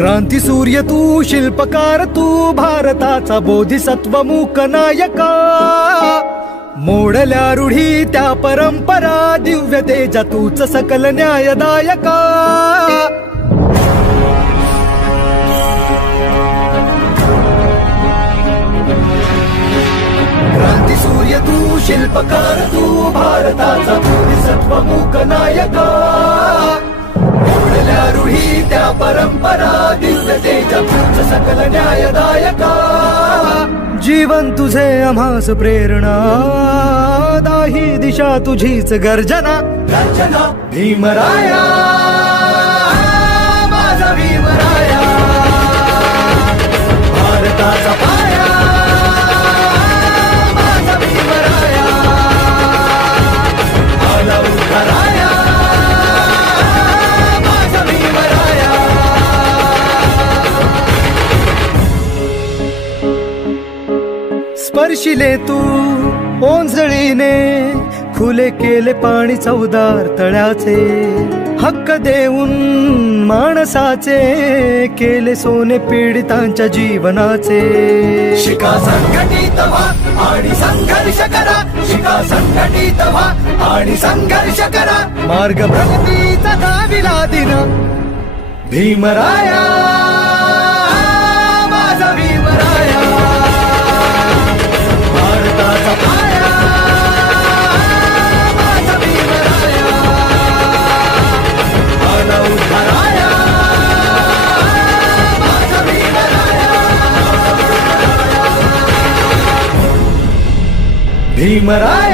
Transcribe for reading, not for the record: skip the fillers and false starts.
क्रांती सूर्य तू, शिल्पकार तू, भारताचा बोधिसत्व मूक नायका. मोडल्या रूढी त्या परंपरा, दिव्य तेजा तूच सकल न्यायदायका. क्रांती सूर्य तू, शिल्पकार तू, भारताचा बोधिसत्व मूक नायका. मोडल्या रूढी त्या परंपरा, दिव्य तेजा तूच सकल न्यायदायका. जीवन तुझे आम्हास प्रेरणा, दाही दिशा तुझीच गर्जना. गर्जना भीमराया, माझा भीमराया, भारताचा पाया, माझा भीमराया, आला उद्धाराया, माझा भीमराया. स्पर्शिले तू ओंजळीने, खुले केले पाणी चौदार तळ्याचे. हक्क देऊन माणसाचे, केले सोने पीडितांच्या जीवनाचे. शिका संघटित व्हा आणि संघर्ष करा, शिका संघटित व्हा आणि संघर्ष करा. मार्ग प्रगतीचा दाविला दिन, भीमराया, माझा भीमराया, भारताचा पाया, माझा भीमराया, आला उद्धाराया, माझा भीमराया. भीमराया.